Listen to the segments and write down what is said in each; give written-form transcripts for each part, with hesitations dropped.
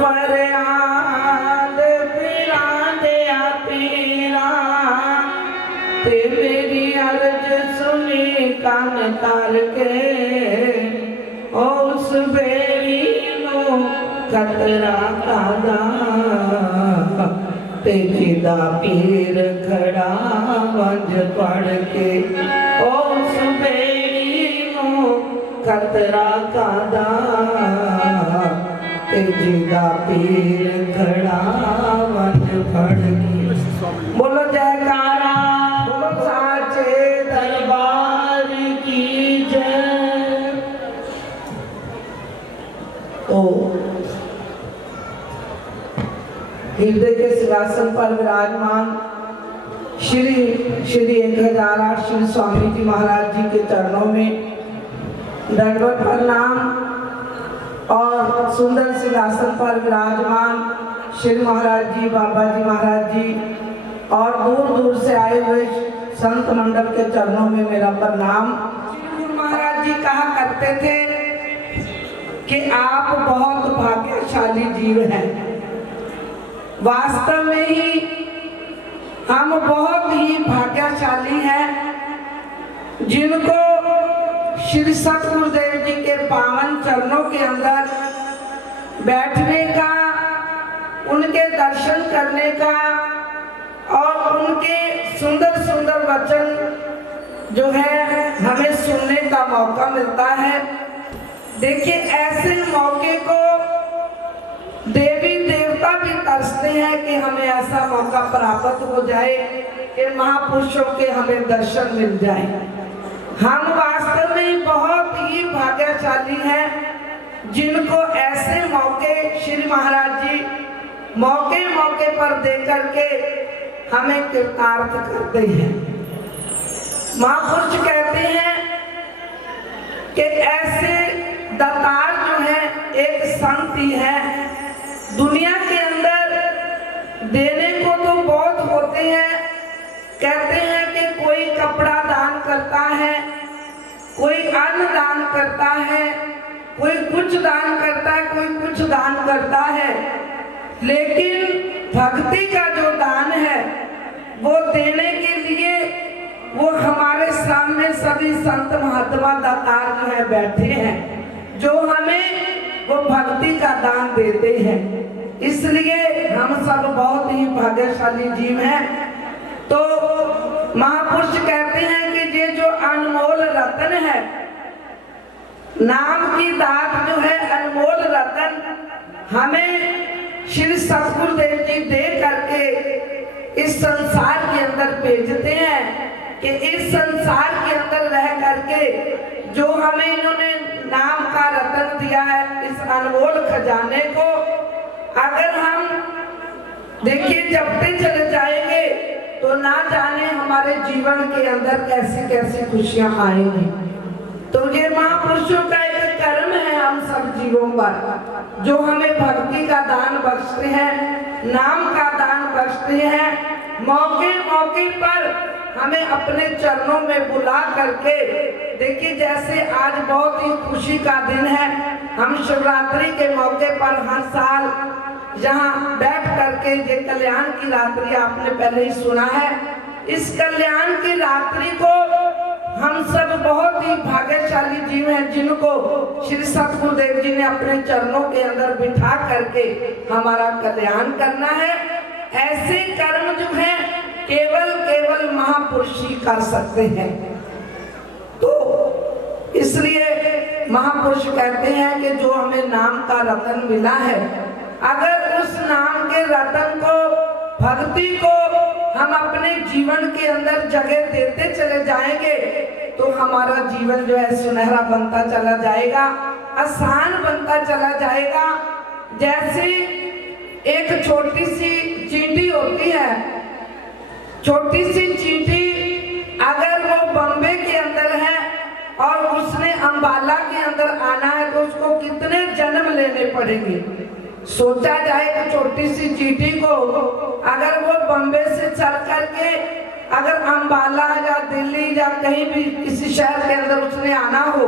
फरियाद पीरा दिया पीरा ते मेरी अर्ज सुनी कान तार के उस बेड़ी नो खतरा कादा ते जिदा पीर खड़ा वंज पड़ के उस बेड़ी नो खतरा कादा ते जिदा पीर खड़ा वंज पड़ के। बोलो जयकारा, बोलो साचे दरबार की जय। तो हृदय के सिंहासन पर विराजमान श्री 1008 श्री स्वामी जी महाराज जी के चरणों में दंडवत प्रणाम और सुंदर सिंहासन पर विराजमान श्री महाराज जी, बाबा जी महाराज जी और दूर दूर से आए हुए संत मंडल के चरणों में मेरा प्रणाम। गुरु महाराज जी कहा करते थे कि आप बहुत भाग्यशाली जीव हैं। वास्तव में ही हम बहुत ही भाग्यशाली हैं जिनको श्री सतगुरुदेव जी के पावन चरणों के अंदर बैठने का, उनके दर्शन करने का और उनके सुंदर सुंदर वचन जो है हमें सुनने का मौका मिलता है। देखिए, ऐसे मौके को देवी देवता भी तरसते हैं कि हमें ऐसा मौका प्राप्त हो जाए कि महापुरुषों के हमें दर्शन मिल जाए। हम वास्तव में बहुत ही भाग्यशाली हैं जिनको ऐसे मौके श्री महाराज जी मौके मौके पर दे करके हमें कृतार्थ करते हैं। महापुरुष कहते हैं कि ऐसे दातार जो है एक संत ही है। दुनिया के अंदर देने को तो बहुत होते हैं। कहते हैं कि कोई कपड़ा दान करता है, कोई अन्न दान करता है, कोई कुछ दान करता है, कोई कुछ दान करता है, लेकिन भक्ति का जो दान है वो देने के लिए वो हमारे सामने सभी संत महात्मा दातार जो है बैठे हैं, जो हमें वो भक्ति का दान देते हैं। इसलिए हम सब बहुत ही भाग्यशाली जीव हैं। तो महापुरुष कहते हैं कि ये जो अनमोल रतन है, नाम की दात जो है अनमोल रतन, हमें श्री सतगुरुदेव जी दे करके इस संसार के अंदर भेजते हैं कि इस संसार के अंदर रह करके जो हमें इन्होंने नाम का रतन दिया है, इस अनमोल खजाने को अगर हम देखिए जपते चले जाएंगे तो ना जाने हमारे जीवन के अंदर कैसी कैसी खुशियां आएंगी। तो ये महापुरुषों का एक कर्म है हम सब जीवों पर, जो हमें भक्ति का दान बख्शते हैं, नाम का दान बख्शते हैं। मौके मौके पर हमें अपने चरणों में बुला करके, देखिए जैसे आज बहुत ही खुशी का दिन है, हम शिवरात्रि के मौके पर हर साल यहाँ बैठ करके ये कल्याण की रात्रि आपने पहले ही सुना है। इस कल्याण की रात्रि को हम सब बहुत ही भाग्यशाली जीव हैं जिनको श्री सतगुरुदेव जी ने अपने चरणों के अंदर बिठा करके हमारा कल्याण करना है। ऐसे कर्म जो है केवल महापुरुष ही कर सकते हैं। तो इसलिए महापुरुष कहते हैं कि जो हमें नाम का रतन मिला है, अगर उस नाम के रतन को, भक्ति को हम अपने जीवन के अंदर जगह देते चले जाएंगे तो हमारा जीवन जो है सुनहरा बनता चला जाएगा, आसान बनता चला जाएगा। जैसे एक छोटी सी चींटी होती है, छोटी सी चींटी अगर वो बम्बे के अंदर है और उसने अंबाला के अंदर आना है तो उसको कितने जन्म लेने पड़ेंगे। सोचा जाए तो छोटी सी चींटी को अगर वो बम्बे से चल करके अगर अंबाला या दिल्ली या कहीं भी किसी शहर के अंदर उसने आना हो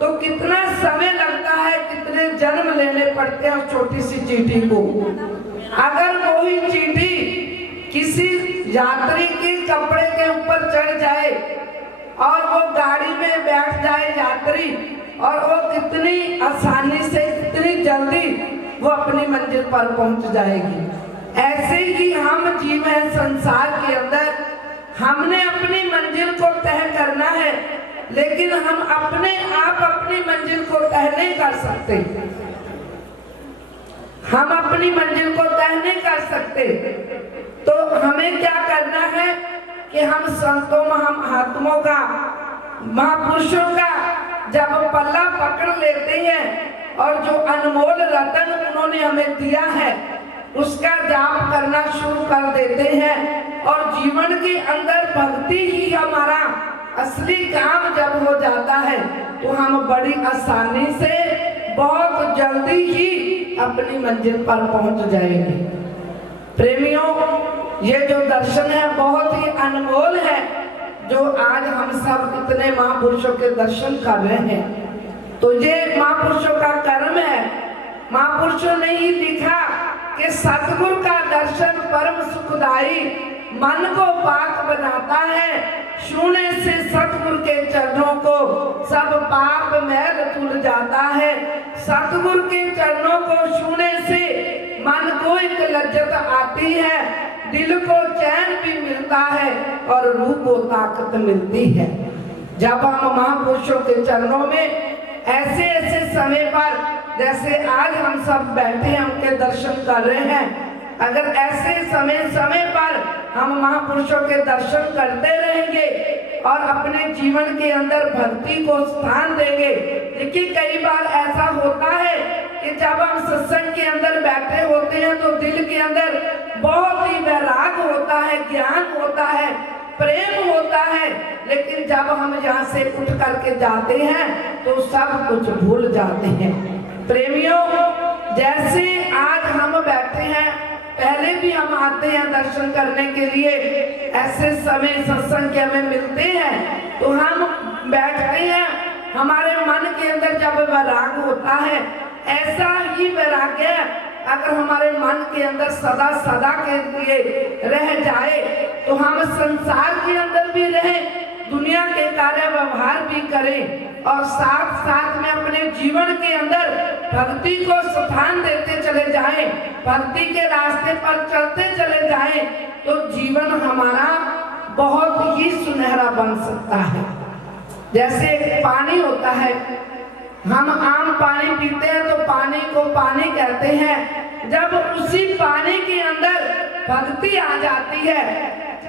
तो कितना समय लगता है, कितने जन्म लेने पड़ते हैं उस छोटी सी चींटी को। अगर वही चींटी किसी यात्री के कपड़े के ऊपर चढ़ जाए और वो गाड़ी में बैठ जाए यात्री, और वो कितनी आसानी से, कितनी जल्दी वो अपनी मंजिल पर पहुंच जाएगी। ऐसे ही हम जीव हैं संसार के अंदर। हमने अपनी मंजिल को तय करना है, लेकिन हम अपने आप अपनी मंजिल को तय नहीं कर सकते। हम अपनी मंजिल को तय नहीं कर सकते। तो हमें क्या करना है कि हम संतों, हम महात्माओं का, महापुरुषों का जब पल्ला पकड़ लेते हैं और जो अनमोल रतन उन्होंने हमें दिया है उसका जाप करना शुरू कर देते हैं, और जीवन के अंदर भक्ति ही हमारा असली काम जब हो जाता है तो हम बड़ी आसानी से, बहुत जल्दी ही अपनी मंजिल पर पहुंच जाएंगे। प्रेमियों, ये जो दर्शन है बहुत ही अनमोल है, जो आज हम सब इतने महापुरुषों के दर्शन कर रहे हैं। तो ये महापुरुषों का कर्म है। महापुरुषों ने ही लिखा कि सतगुरु का दर्शन परम सुखदाई, मन को पाक बनाता है, छूने से सतगुरु के चरणों को सब पाप मैल धुल जाता है। सतगुरु के चरणों को छूने से मन को एक लज्जत आती है, दिल को चैन भी मिलता है और रूह को ताकत मिलती है। जब हम महापुरुषों के चरणों में ऐसे ऐसे समय पर, जैसे आज हम सब बैठे हैं उनके दर्शन कर रहे हैं, अगर ऐसे समय पर हम महापुरुषों के दर्शन करते रहेंगे और अपने जीवन के अंदर भक्ति को स्थान देंगे। देखिए, कई बार ऐसा होता है कि जब हम सत्संग के अंदर बैठे होते हैं तो दिल के अंदर बहुत ही वैराग होता है, ज्ञान होता है, प्रेम होता है, लेकिन जब हम यहाँ से उठ करके जाते हैं तो सब कुछ भूल जाते हैं। प्रेमियों, जैसे आज हम बैठे हैं, पहले भी हम आते हैं दर्शन करने के लिए, ऐसे समय सत्संग के हमें मिलते हैं तो हम बैठते हैं, हमारे मन के अंदर जब वैराग होता है, ऐसा ही वैराग्य अगर हमारे मन के अंदर सदा सदा के लिए रह जाए तो हम संसार के अंदर भी रहें, दुनिया के कार्य व्यवहार भी करें और साथ साथ में अपने जीवन के अंदर भक्ति को स्थान देते चले जाएं, भक्ति के रास्ते पर चलते चले जाएं, तो जीवन हमारा बहुत ही सुनहरा बन सकता है। जैसे पानी होता है, हम आम पानी पीते हैं तो पानी को पानी कहते हैं। जब उसी पानी के अंदर भक्ति आ जाती है,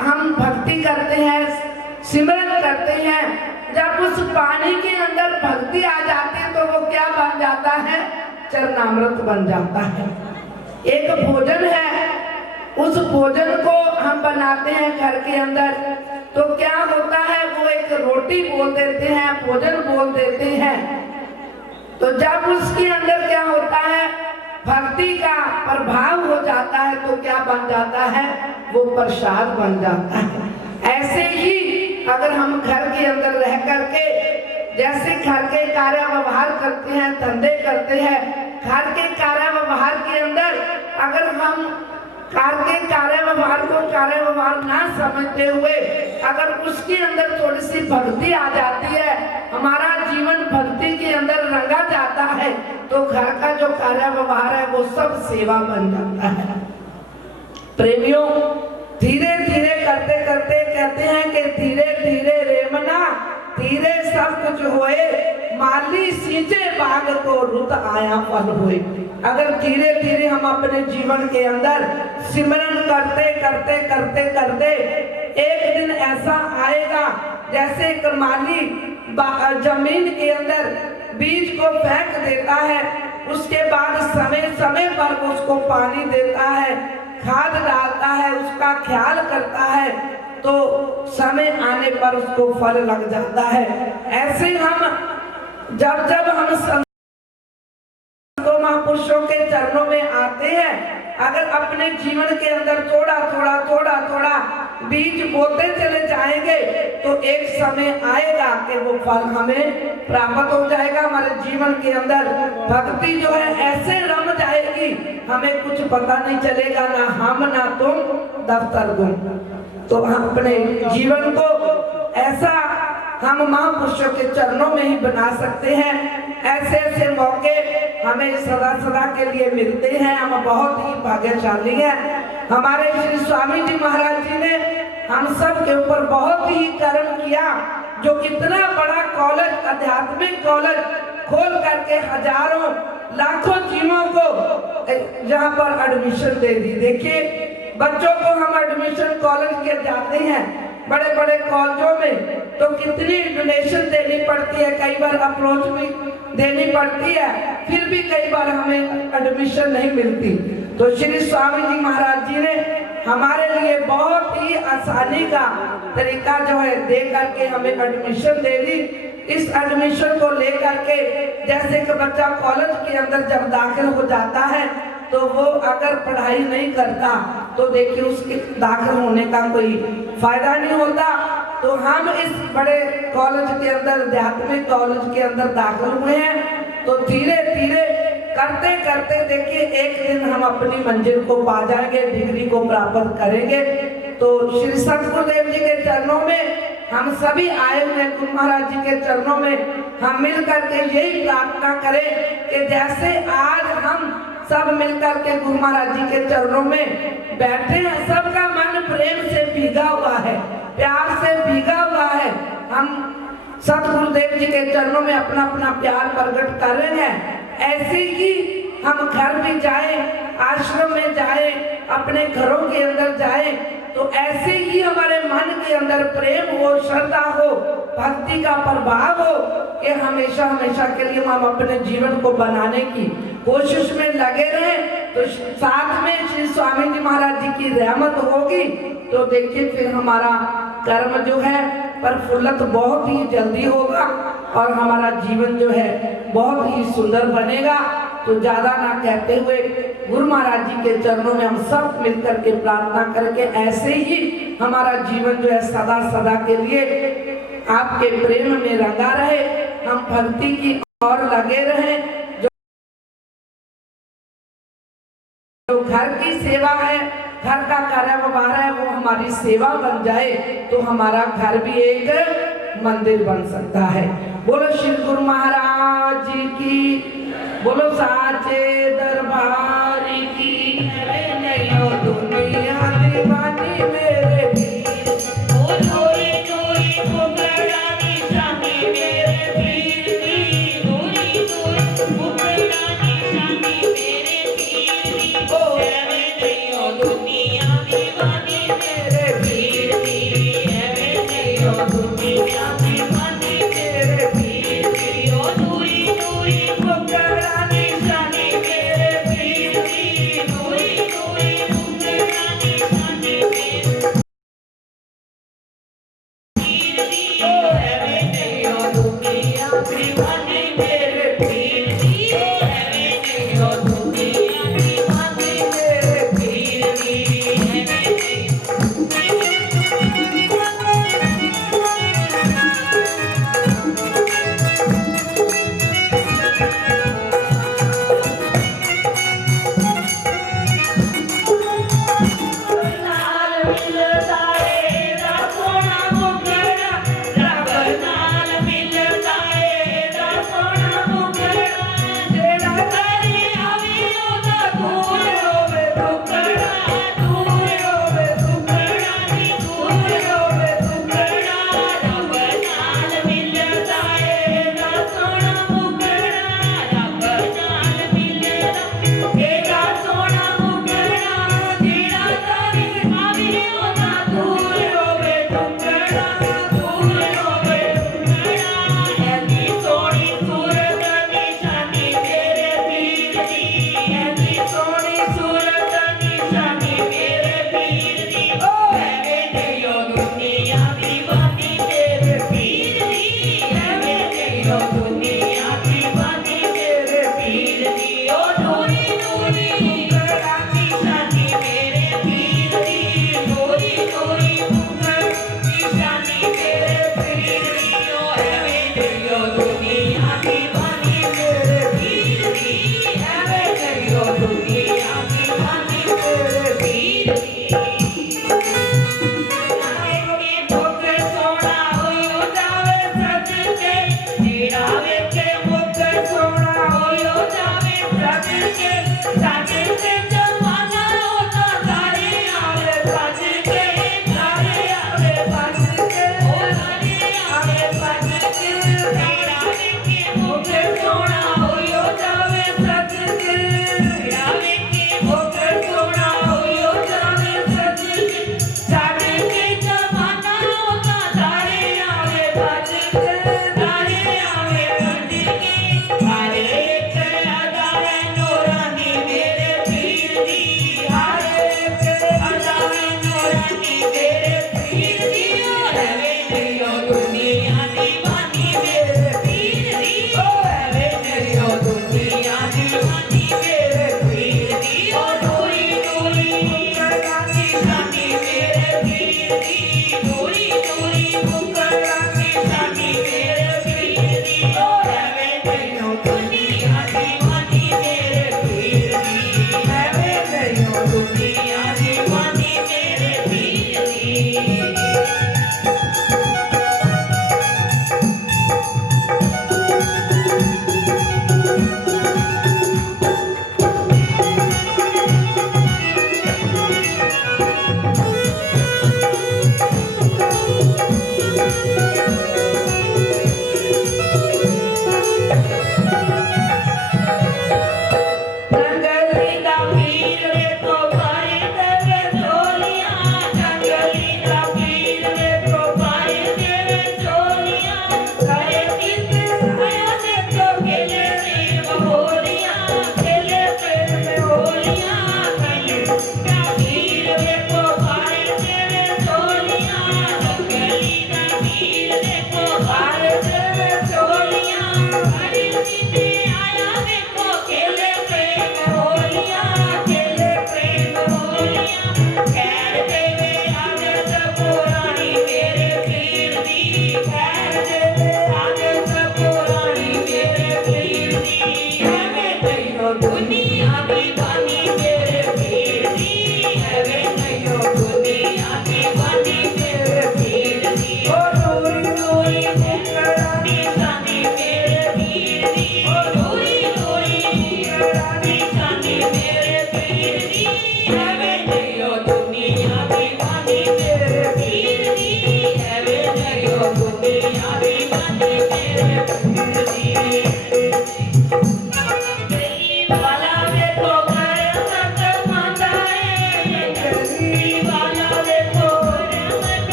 हम भक्ति करते हैं, सिमरन करते हैं, जब उस पानी के अंदर भक्ति आ जाती है तो वो क्या बन जाता है? चरणामृत बन जाता है। एक भोजन है, उस भोजन को हम बनाते हैं घर के अंदर, तो क्या होता है, वो एक रोटी बोल देते हैं, भोजन बोल देते हैं। तो जब उसके अंदर क्या होता है, भक्ति का प्रभाव हो जाता है तो क्या बन जाता है? वो प्रसाद बन जाता है। ऐसे ही अगर हम घर के अंदर रह करके जैसे घर के कार्य व्यवहार करते हैं, धंधे करते हैं, घर के कार्य व्यवहार के अंदर अगर हम कार्य व्यवहार को कार्य व्यवहार ना समझते हुए अगर उसके अंदर थोड़ी सी भक्ति आ जाती है, हमारा जीवन भक्ति के अंदर रंगा जाता है, तो घर का जो कार्य व्यवहार है वो सब सेवा बन जाता है। प्रेमियों, धीरे धीरे करते करते कहते हैं कि धीरे धीरे रेमना, धीरे सब कुछ होए, माली सींचे बाग को रुत आया फल हुए। अगर धीरे धीरे हम अपने जीवन के अंदर सिमरन करते करते करते करते एक दिन ऐसा आएगा जैसे एक माली जमीन के अंदर बीज को फेंक देता है, उसके बाद समय समय पर उसको पानी देता है, खाद डालता है, उसका ख्याल करता है, तो समय आने पर उसको फल लग जाता है। ऐसे हम जब जब हम महापुरुषों के चरणों में आते हैं, अगर अपने जीवन के अंदर थोड़ा थोड़ा थोड़ा थोड़ा बीज बोते चले जाएंगे तो एक समय आएगा कि वो फल हमें प्राप्त हो जाएगा। हमारे जीवन के अंदर भक्ति जो है ऐसे रम जाएगी, हमें कुछ पता नहीं चलेगा, ना हम ना तुम दफ्तर गुम। तो हम अपने जीवन को ऐसा हम महापुरुषों के चरणों में ही बना सकते हैं। ऐसे ऐसे मौके हमें सदा सदा के लिए मिलते हैं, हम बहुत ही भाग्यशाली हैं। हमारे श्री स्वामी जी महाराज जी ने हम सब के ऊपर बहुत ही कर्म किया, जो इतना बड़ा कॉलेज, आध्यात्मिक कॉलेज खोल करके हजारों लाखों जीवों को यहाँ पर एडमिशन दे दी। देखिए बच्चों को हम एडमिशन कॉलेज के जाते हैं, बड़े बड़े कॉलेजों में तो कितनी डोनेशन देनी पड़ती है, कई बार अप्रोच भी देनी पड़ती है, फिर भी कई बार हमें एडमिशन नहीं मिलती। तो श्री स्वामी जी महाराज जी ने हमारे लिए बहुत ही आसानी का तरीका जो है दे करके हमें एडमिशन दे दी। इस एडमिशन को लेकर के जैसे कि बच्चा कॉलेज के अंदर जब दाखिल हो जाता है तो वो अगर पढ़ाई नहीं करता तो देखिए उसके दाखिल होने का कोई फायदा नहीं होता। तो हम इस बड़े कॉलेज के अंदर, आध्यात्मिक कॉलेज के अंदर दाखिल हुए हैं। तो धीरे धीरे करते करते देखिए एक दिन हम अपनी मंजिल को पा जाएंगे, डिग्री को प्राप्त करेंगे। तो श्री सतगुरुदेव जी के चरणों में हम सभी आए हुए गुरु महाराज जी के चरणों में हम मिल करके यही प्रार्थना करें कि जैसे आज हम सब मिलकर के गुरु महाराज जी के चरणों में बैठे हैं, सबका मन प्रेम से भीगा हुआ है, प्यार से भीगा हुआ है। हम सतगुरुदेव जी के चरणों में अपना अपना प्यार प्रकट कर रहे हैं। ऐसे ही हम घर भी जाए, आश्रम में जाए, अपने घरों के अंदर जाए, तो ऐसे ही हमारे मन के अंदर प्रेम हो, श्रद्धा हो, भक्ति का प्रभाव हो कि हमेशा हमेशा के लिए हम अपने जीवन को बनाने की कोशिश में लगे रहें। तो साथ में श्री स्वामी जी महाराज जी की रहमत होगी तो देखिए फिर हमारा कर्म जो है प्रफुल्लित बहुत ही जल्दी होगा और हमारा जीवन जो है बहुत ही सुंदर बनेगा। तो ज्यादा ना कहते हुए गुरु महाराज जी के चरणों में हम सब मिलकर के प्रार्थना करके ऐसे ही हमारा जीवन जो है सदा सदा के लिए आपके प्रेम में रंगा रहे, हम भक्ति की ओर लगे रहे। जो घर की सेवा है, घर का कारोबार है, वो हमारी सेवा बन जाए तो हमारा घर भी एक मंदिर बन सकता है। बोलो श्री गुरु महाराज जी की, बोलो साचे दरबार की। दुनिया दीवानी मेरे पीर, बोलो कोई फुकरा निशानी मेरे पीर की, कोई फुकरा निशानी मेरे पीर की। ओ नहीं दुनिया दीवानी मेरे पीर की, नहीं दुनिया दीवानी मेरे पीर की। ओ दूरी दूरी फुकरा निशानी मेरे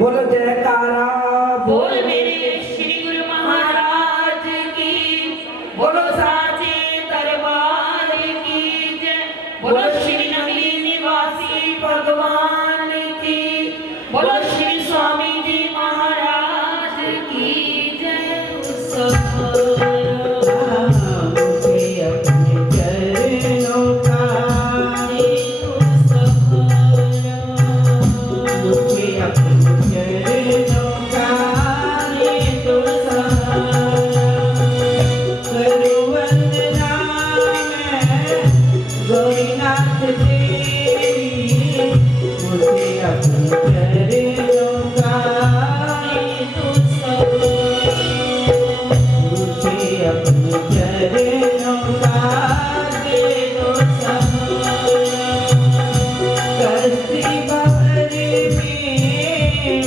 बोलो जयकारा बोल मेरे श्री गुरु महाराज की, बोलो साचे दरबार की जय, बोलो श्री नगरी निवासी भगवान की, बोलो श्री स्वामी जी महाराज की जय।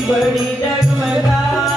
बड़ी जगमगाई